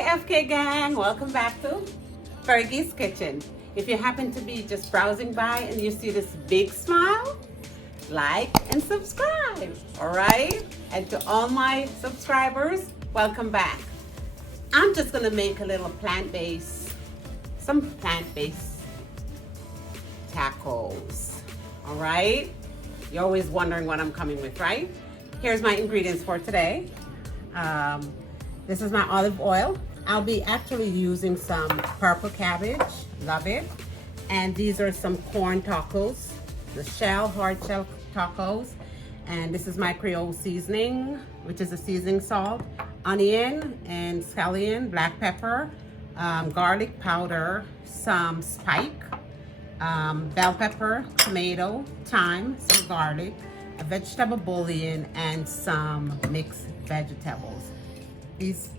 Hi FK gang, welcome back to Fergie's Kitchen. If you happen to be just browsing by and you see this big smile, like and subscribe, all right? And to all my subscribers, welcome back. I'm just gonna make a little some plant-based tacos, all right? You're always wondering what I'm coming with, right? Here's my ingredients for today. This is my olive oil. I'll be actually using some purple cabbage, love it. And these are some corn tacos, the hard shell tacos. And this is my Creole seasoning, which is a seasoning salt, onion and scallion, black pepper, garlic powder, some spike, bell pepper, tomato, thyme, some garlic, a vegetable bouillon, and some mixed vegetables. This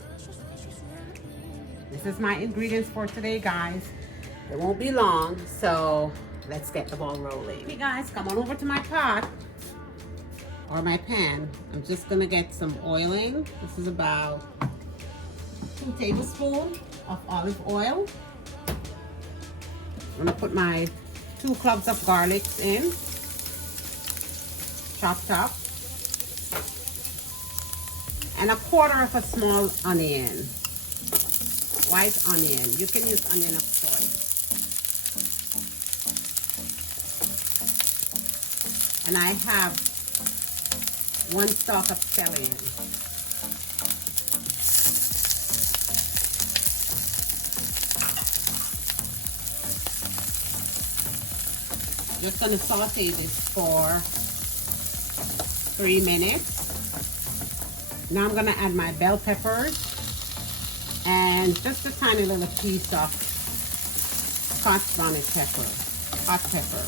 is my ingredients for today, guys. It won't be long, so let's get the ball rolling. Hey guys, come on over to my pot or my pan. I'm just gonna get some oil in. This is about 2 tablespoons of olive oil. I'm gonna put my 2 cloves of garlic in, chopped up, and a quarter of a small onion, white onion. You can use onion of choice. And I have 1 stalk of scallion. Just gonna saute this for 3 minutes. Now I'm gonna add my bell peppers and just a tiny little piece of Scotch bonnet pepper, hot pepper.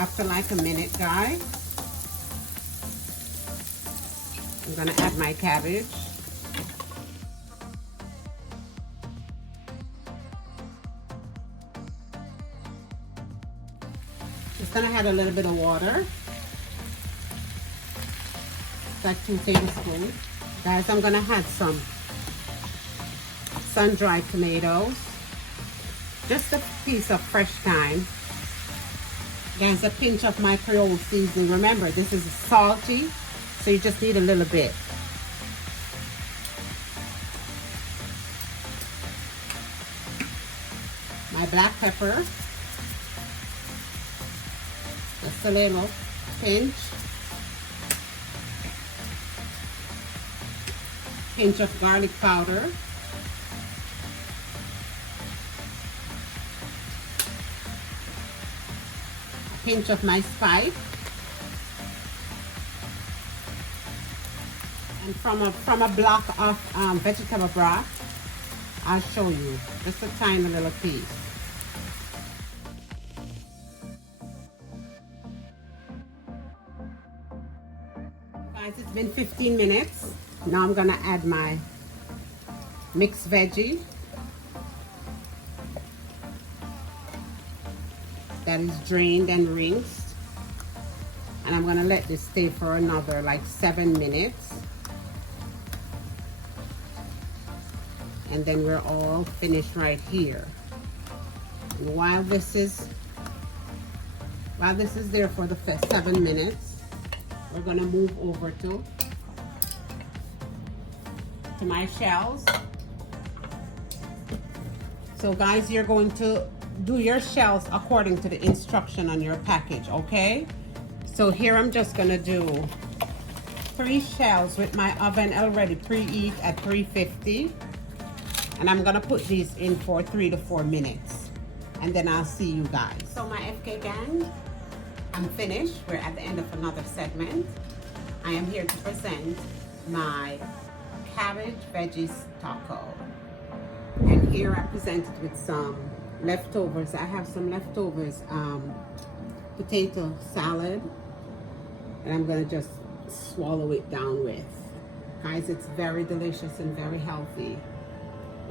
After like a minute, guys, I'm gonna add my cabbage. Just gonna add a little bit of water. Like 2 tablespoons. Guys, I'm gonna add some sun-dried tomatoes, just a piece of fresh thyme. Guys, a pinch of my Creole seasoning. Remember, this is salty, so you just need a little bit. My black pepper, just a little pinch. Pinch of garlic powder, a pinch of my spice, and from a block of vegetable broth, I'll show you just a tiny little piece. Guys, it's been 15 minutes. Now I'm gonna add my mixed veggie that is drained and rinsed, and I'm gonna let this stay for another like 7 minutes, and then we're all finished right here. And while this is there for the 7 minutes, we're gonna move over to my shells. So guys, you're going to do your shells according to the instruction on your package, okay? So here I'm just gonna do 3 shells with my oven already preheat at 350, and I'm gonna put these in for 3 to 4 minutes, and then I'll see you guys. So my FK gang, I'm finished. We're at the end of another segment. I am here to present my cabbage veggies taco, and here I present it with some leftovers. I have some leftovers potato salad, and I'm gonna just swallow it down with. Guys, it's very delicious and very healthy.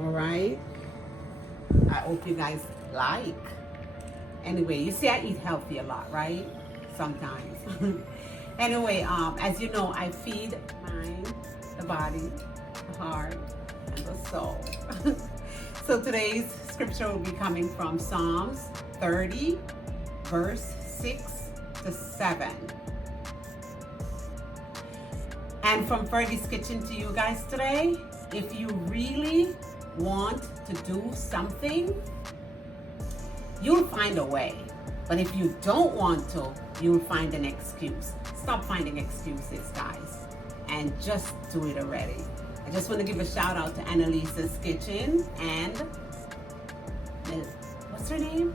All right, I hope you guys like. Anyway, you see I eat healthy a lot, right? Sometimes. Anyway, as you know, I feed my the body, the heart, and the soul. So today's scripture will be coming from Psalms 30, verse 6 to 7. And from Fergie's Kitchen to you guys today, if you really want to do something, you'll find a way. But if you don't want to, you'll find an excuse. Stop finding excuses, guys, and just do it already. I just want to give a shout out to Annalisa's Kitchen and what's her name?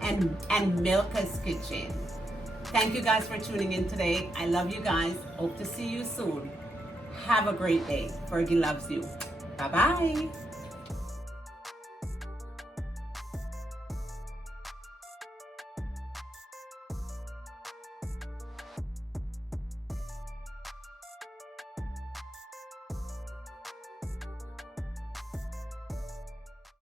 And Milka's Kitchen. Thank you guys for tuning in today. I love you guys. Hope to see you soon. Have a great day. Fergie loves you. Bye-bye.